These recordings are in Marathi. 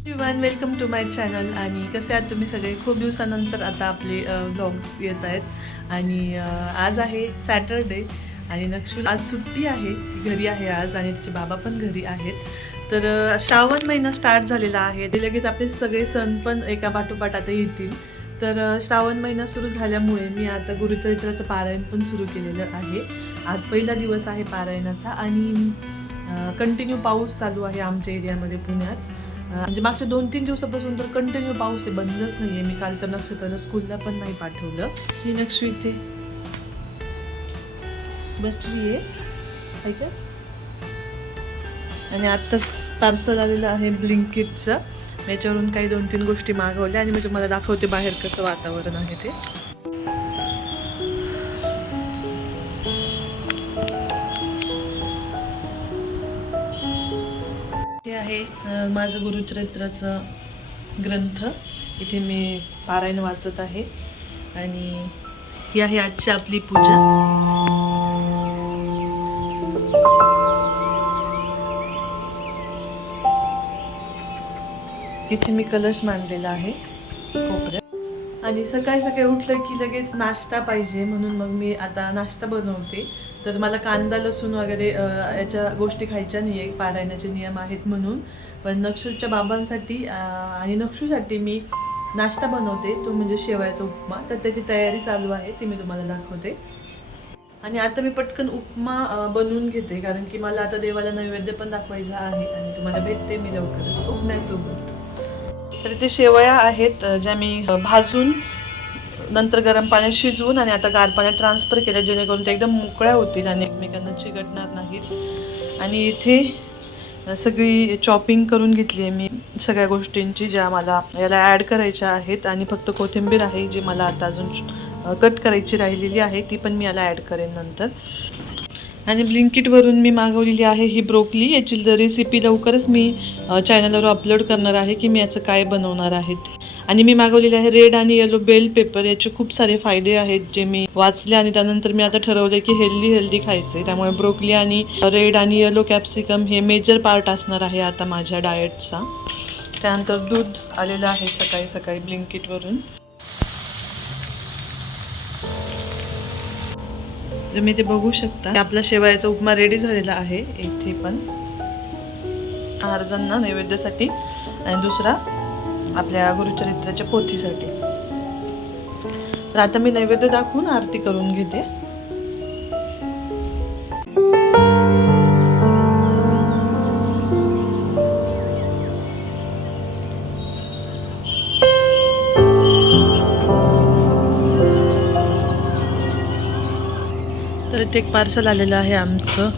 Everyone, welcome to my channel. आणि कसे आहात तुम्ही सगळे? खूप दिवसानंतर आता आपले व्लॉग्स येत आहेत. आणि आज आहे सॅटरडे आणि नक्षू आज सुट्टी आहे, ती घरी आहे आज आणि तिचे बाबा पण घरी आहेत. तर श्रावण महिना स्टार्ट झालेला आहे, ते लगेच आपले सगळे सण पण एका पाठोपाठ आता येतील. तर श्रावण महिना सुरू झाल्यामुळे मी आता गुरुचरित्राचं पारायण पण सुरू केलेलं आहे. आज पहिला दिवस आहे पारायणाचा आणि कंटिन्यू पाऊस चालू आहे आमच्या एरियामध्ये पुण्यात. म्हणजे मागच्या 2-3 दिवसापासून तर कंटिन्यू पाऊस आहे, बंदच नाही आहे. मी काल तर नक्षत्राला स्कूलला पण नाही पाठवलं. ही नक्षू इथे बसली आहे का. आणि आत्ताच पार्सल आलेलं आहे ब्लिंकिटचं. याच्यावरून काही 2-3 गोष्टी मागवल्या आणि मी तुम्हाला दाखवते बाहेर कसं वातावरण आहे ते. हे आहे माझं गुरुचरित्राचं ग्रंथ. इथे मी पारायण वाचत आहे आणि ही आहे आजची आपली पूजा. तिथे मी कलश मांडलेला आहे कोपऱ्यात. आणि सकाळी सकाळी उठलं की लगेच नाश्ता पाहिजे, म्हणून मग मी आता नाश्ता बनवते. तर मला कांदा लसूण वगैरे याच्या गोष्टी खायच्या नाही आहे, पारायणाचे नियम आहेत म्हणून. पण नक्षूच्या बाबांसाठी आणि नक्षूसाठी मी नाश्ता बनवते, तो म्हणजे शेवयाचा उपमा. तर त्याची तयारी चालू आहे, ती मी तुम्हाला दाखवते. आणि आता मी पटकन उपमा बनवून घेते, कारण की मला आता देवाला नैवेद्य पण दाखवायचा आहे आणि तुम्हाला भेटते मी लवकरच उपम्यासोबत. तर ते शेवया आहेत ज्या मी भाजून नंतर गरम पाण्यात शिजवून आणि आता गार पाण्यात ट्रान्सफर केल्या, जेणेकरून ते एकदम मोकळ्या होतील आणि एकमेकांना चिकटणार नाहीत. आणि इथे सगळी चॉपिंग करून घेतली आहे मी सगळ्या गोष्टींची, ज्या मला याला ॲड करायच्या आहेत. आणि फक्त कोथिंबीर आहे जी मला आता अजून कट करायची राहिलेली आहे, ती पण मी याला ॲड करेन नंतर. आणि ब्लिंकिटवरून मी मागवलेली आहे ही ब्रोकली. याची रेसिपी लवकरच मी चॅनलवर अपलोड करणार आहे की मी याचं काय बनवणार आहेत. आणि मी मागवलेले आहे रेड आणि येलो बेल पेपर. याचे खूप सारे फायदे आहेत जे मी वाचले आणि त्यानंतर मी आता ठरवलं की हेल्दी खायचे. त्यामुळे ब्रोकली आणि रेड आणि येलो कॅप्सिकम हे मेजर पार्ट असणार आहे आता माझ्या डाएटचा. त्यानंतर दूध आलेलं आहे सकाळी सकाळी ब्लिंकिटवरून. तुम्ही ते बघू शकता. आपला शेवयाचा उपमा रेडी झालेला आहे. इथे पण आहारजांना नैवेद्यासाठी आणि दुसरा आपल्या गुरुचरित्राच्या पोथीसाठी. तर आता मी नैवेद्य दाखवून आरती करून घेते. तर इथे एक पार्सल आलेलं आहे आमचं.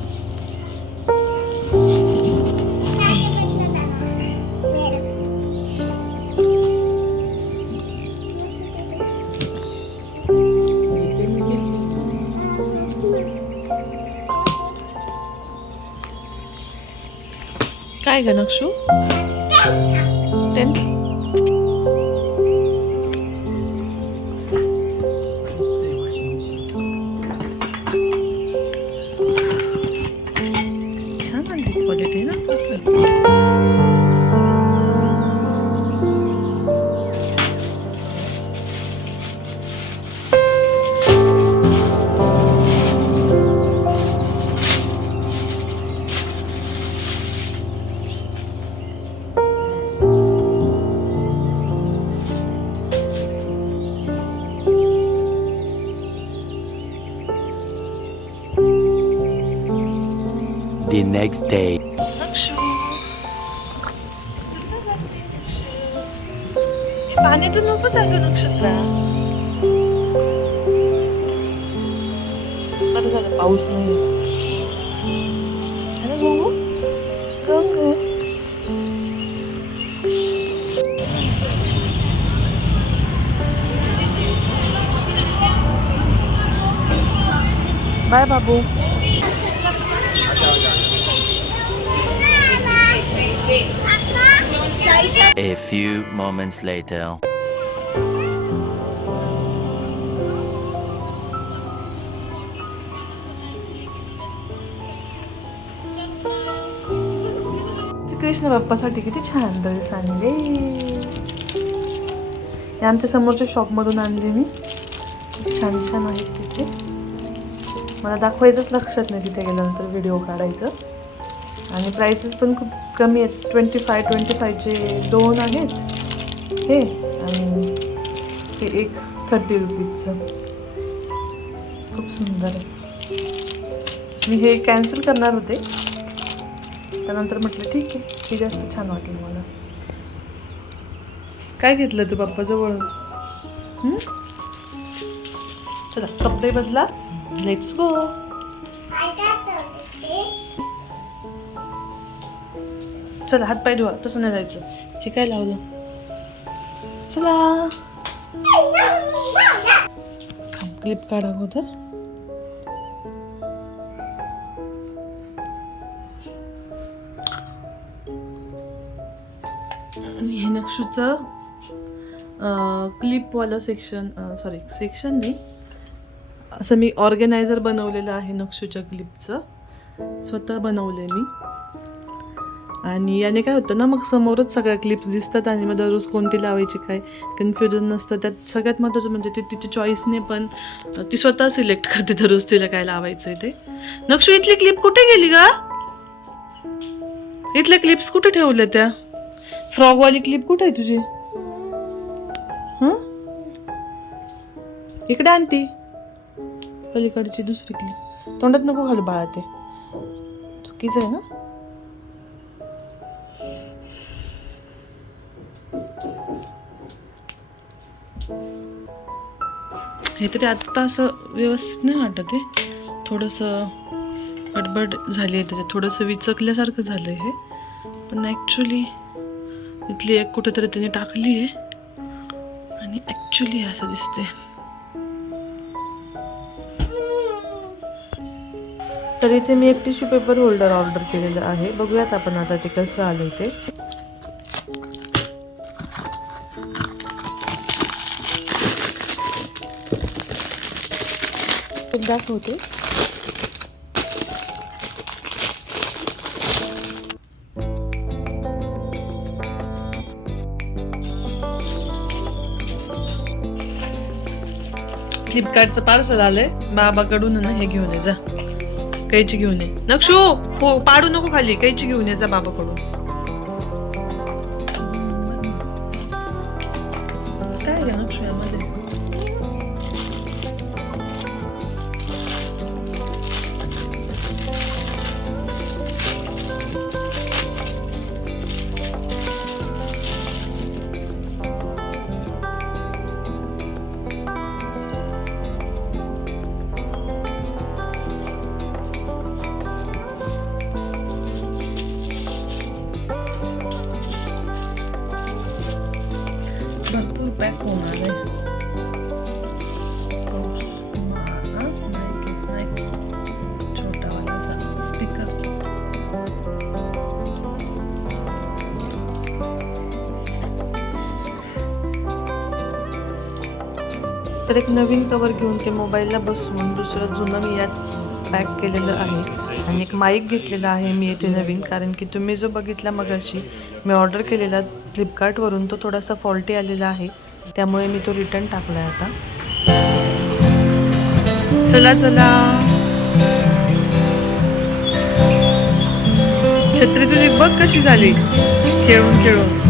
काय ग नक्षू? छान आहे क्वालिटी ना. The next day. नक्षू पाण्यातून नको चालू नक्षत्रा. बरं झालं पाऊस नाही. गंगू गंगू बाय बाबू. A few moments later. सगळे कृष्ण बाप्पासाठी किती छान ड्रेस आणले. हे आमच्या समोरच्या शॉपमधून आणले मी. खूप छान छान आहेत तिथे. मला दाखवायचंच लक्षात नाही तिथे गेल्यानंतर व्हिडिओ काढायचं. आणि प्राइसेस पण खूप कमी आहेत. 25चे 2 आहेत हे, आणि हे एक 30 रुपीजचं. खूप सुंदर आहे. मी हे कॅन्सल करणार होते, त्यानंतर म्हटलं ठीक आहे, हे जास्त छान वाटलं मला. काय घेतलं तू पप्पाजवळ? चला कपडे बदला, लेट्स गो. चला हात पाय धुवा, तसं नाही जायचं. हे काय लावलं? चला क्लिप काढा अगोदर. आणि हे नक्षूचं क्लिपवालं सेक्शन नाही, असं मी ऑर्गनायझर बनवलेलं आहे नक्षूच्या क्लिपचं. स्वतः बनवलंय मी. आणि याने काय होतं ना, मग समोरच सगळ्या क्लिप्स दिसतात आणि मग दररोज कोणती लावायची काय कन्फ्युजन नसतं. त्यात सगळ्यात महत्त्वाचं म्हणजे ते तिच्या चॉईसने पण ती स्वतः सिलेक्ट करते दररोज तिला काय लावायचं आहे ते. नक्षू इथली क्लिप कुठे गेली का? इथल्या क्लिप्स कुठे ठेवल्या? त्या फ्रॉगवाली क्लिप कुठे आहे तुझी? इकडे आणती पलीकडची दुसरी क्लिप. तोंडात नको घालू बाळा, ते चुकीचं आहे ना. हे तरी आत्ता असं व्यवस्थित नाही वाटत आहे. थोडंसं गडबड झाली आहे त्याच्यात, थोडंसं विचकल्यासारखं झालं आहे हे. पण ॲक्च्युली इथली एक कुठेतरी त्याने टाकली आहे आणि ॲक्च्युली असं दिसते. तर इथे मी एक टिश्यू पेपर होल्डर ऑर्डर केलेलं आहे. बघूयात आपण आता ते कसं आलं ते. दाखवते. फ्लिपकार्टचं पार्सल आलंय बाबाकडून ना. हे घेऊन ये जा, कैची घेऊन ये. नक्षू हो, पाडू नको खाली, कैची घेऊन ये जा बाबाकडून. काय घ्या नक्षू यामध्ये? भरपूर पॅक होऊन आले. छोटावाला स्टिकर. तर एक नवीन कवर घेऊन ते मोबाईलला बसवून दुसरं जुनं मी यात पॅक केलेलं आहे. आणि एक माईक घेतलेला आहे मी इथे नवीन, कारण की तुम्ही जो बघितला मगाशी मी ऑर्डर केलेला फ्लिपकार्टवरून, तो थोडासा फॉल्टी आलेला आहे, त्यामुळे मी तो रिटर्न टाकला आहे आता. चला चला, छत्री तुझी बघ कशी झाली खेळून खेळून.